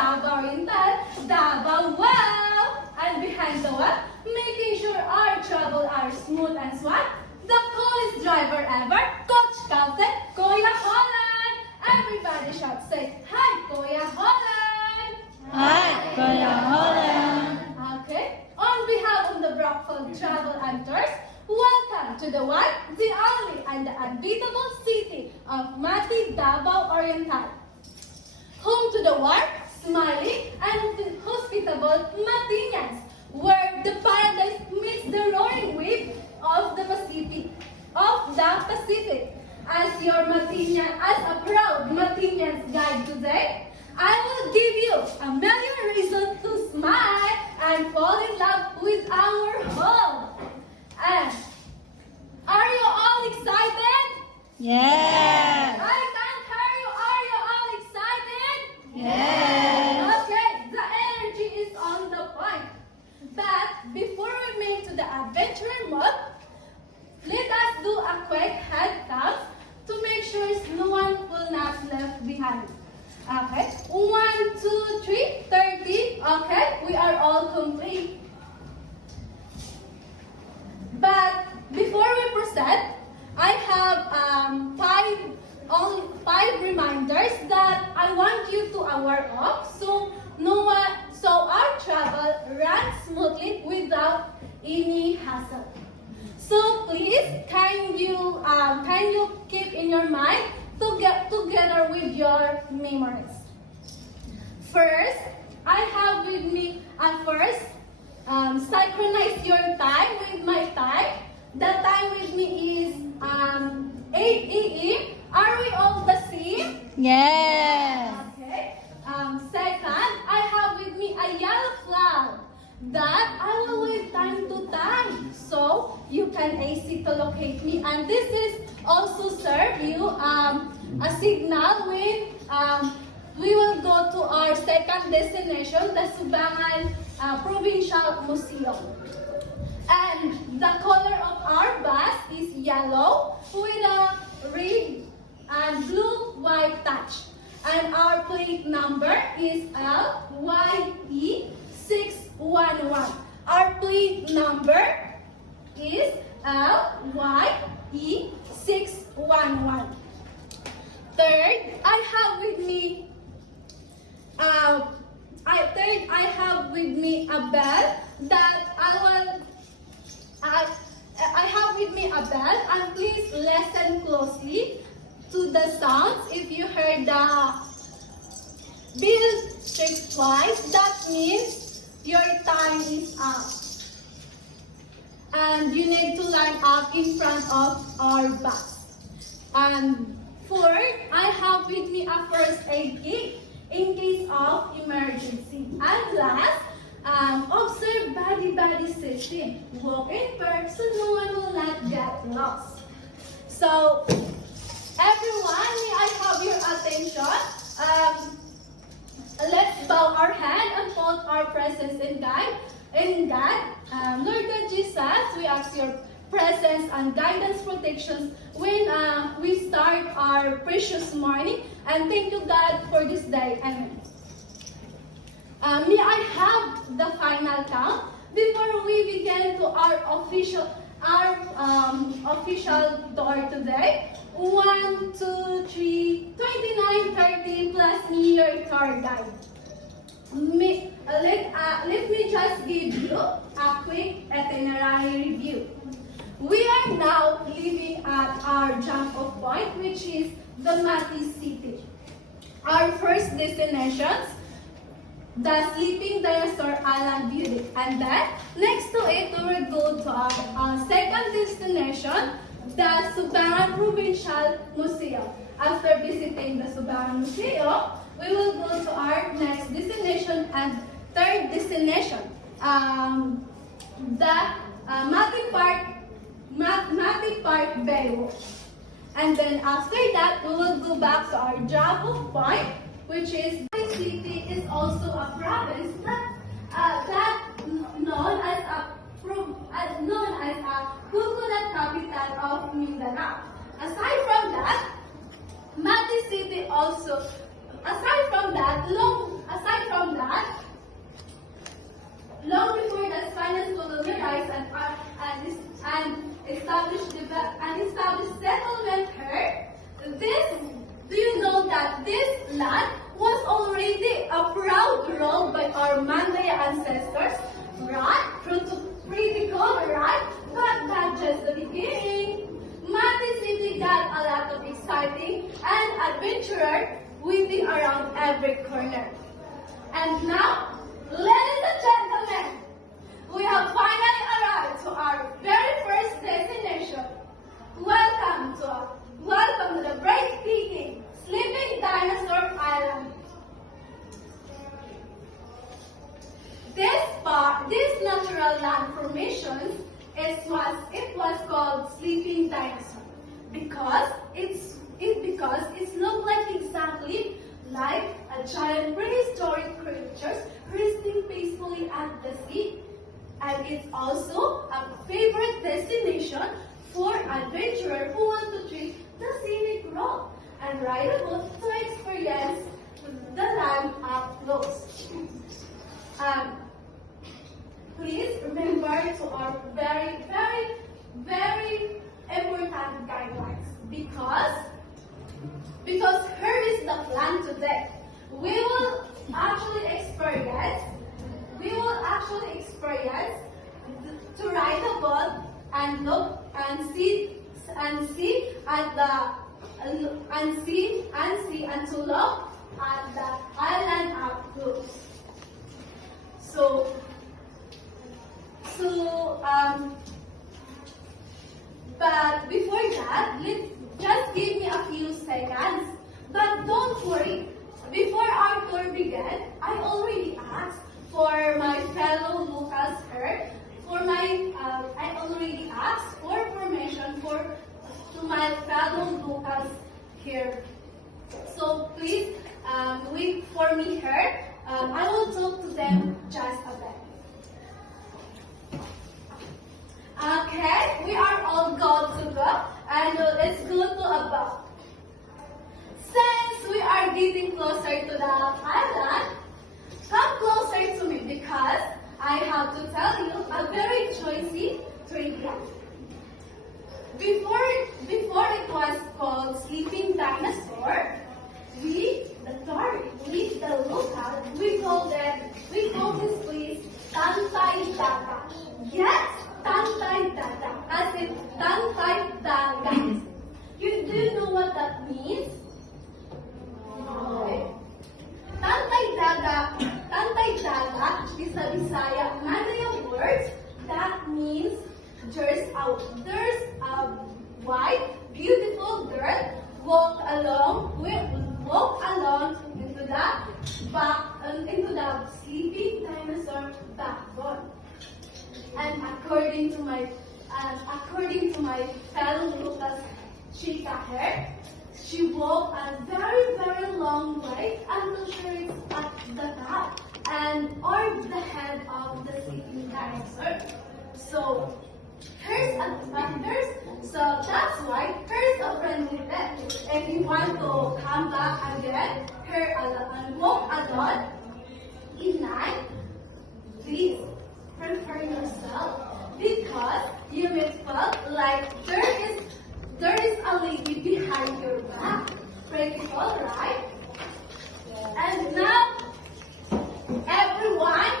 Davao Oriental, Davao Wow! And behind the wheel, making sure our travel are smooth and smart, the coolest driver ever, Coach Captain Kuya Holland! Everybody shout, say, hi, Kuya Holland! Hi, Kuya Holland! Okay, on behalf of the Brockfield Travel and Tours, welcome to the one, the only, and the unbeatable city of Mati, Davao Oriental. Home to the warm, smiling, and hospitable Matiñas, where the paradise meets the roaring wave of the Pacific. As your as a proud Matiñas guide today, I will give you a million reasons to smile and fall in love with our home. And are you all excited? Yes! I can't hear you. Are you all excited? Yes! Okay, the energy is on the point. But before we make to the adventure mode, let us do a quick head count to make sure no one will not left behind. Okay, 1, 2, 3, 30. Okay, we are all complete. But before we proceed, I have five reminders that I want you to aware of, so our travel runs smoothly without any hassle. So please, can you keep in your mind to get together with your memories. First, I have with me synchronize your time with my time. The time with me is 8 a.m. Are we all the same? Yes! Okay. Second, I have with me a yellow flag that I will wait time to time, so you can easy to locate me. And this is also serve you a signal when we will go to our second destination, the Subangan Provincial Museum. And the color of our bus is yellow with a red and blue-white touch. And our plate number is LYE611. Our plate number is LYE611. Third, I have with me a bell that I have with me a bell, and please listen closely to the sounds. If you heard the bell strike twice, that means your time is up. And you need to line up in front of our bus. And fourth, I have with me a first aid kit in case of emergency. And last, observe body safety. Walk in park so no one will not get lost. So, everyone, may I have your attention? Let's bow our head and hold our presence in God. Lord God Jesus, we ask your presence and guidance protections when we start our precious morning. And thank you, God, for this day. Amen. May I have the final count before we begin to our official tour today? 1, 2, 3, 29, 30 plus me, your tour guide. Let me just give you a quick itinerary review. We are now leaving at our jump-off point, which is the Mati City. Our first destinations, the Sleeping Dinosaur Island Beauty. And then, next to it, we will go to our second destination, the Subangan Provincial Museum. After visiting the Subangan Museum, we will go to our next destination and third destination, the Mati Park Baywalk. And then after that, we will go back to our drop-off point, which is Mati City is also a province that known as a coconut capital of Mindanao. Aside from that, Mati City also, aside from Do you know that this land was already a proud role by our Mandaya ancestors? Right? Pretty cool, right? But that's just the beginning. Mati City got a lot of exciting and adventurer waiting around every corner. And now, ladies and gentlemen, we have finally arrived to our very first destination. Welcome to the breathtaking Sleeping Dinosaur Island. This natural land formation it was called Sleeping Dinosaur because it looked like exactly like a giant prehistoric creatures resting peacefully at the sea. And it's also a favorite destination for adventurers who want to take the scenic road and ride a boat to experience the land up close. Please remember to our very, very, very important guidelines because here is the plan today. We will actually experience to ride a boat and look and see and to look at the island up close. But before that, just give me a few seconds. But don't worry. Before our tour began, I already asked for my fellow locals here. I already asked for permission to my fellow locals here. So please wait for me here. I will talk to them just a bit. Okay, we are all good to go, and let's go to about. Since we are getting closer to the island, come closer to me because I have to tell you a very juicy trivia. Before it was called Sleeping Dinosaur, we call this place Tantay Daga. Yes, Tantay Daga, as in Tantay Daga. Do you know what that means? No. Tantay Daga is a Bisaya Mandaya word that means there's a white, beautiful girl walk along into the sleeping dinosaur backbone. And according to my fellow Lucas Chica here, she walked a very, very long way until she reached at the top or the head of the sleeping dinosaur. So that's why here's a friendly pet. If you want to come back again, here and walk alone in night, please prepare yourself because you may feel like there is a lady behind your back. Pretty cool, right? And now, everyone,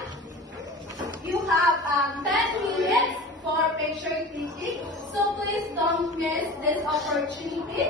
you have 10 minutes for picture taking. So please don't miss this opportunity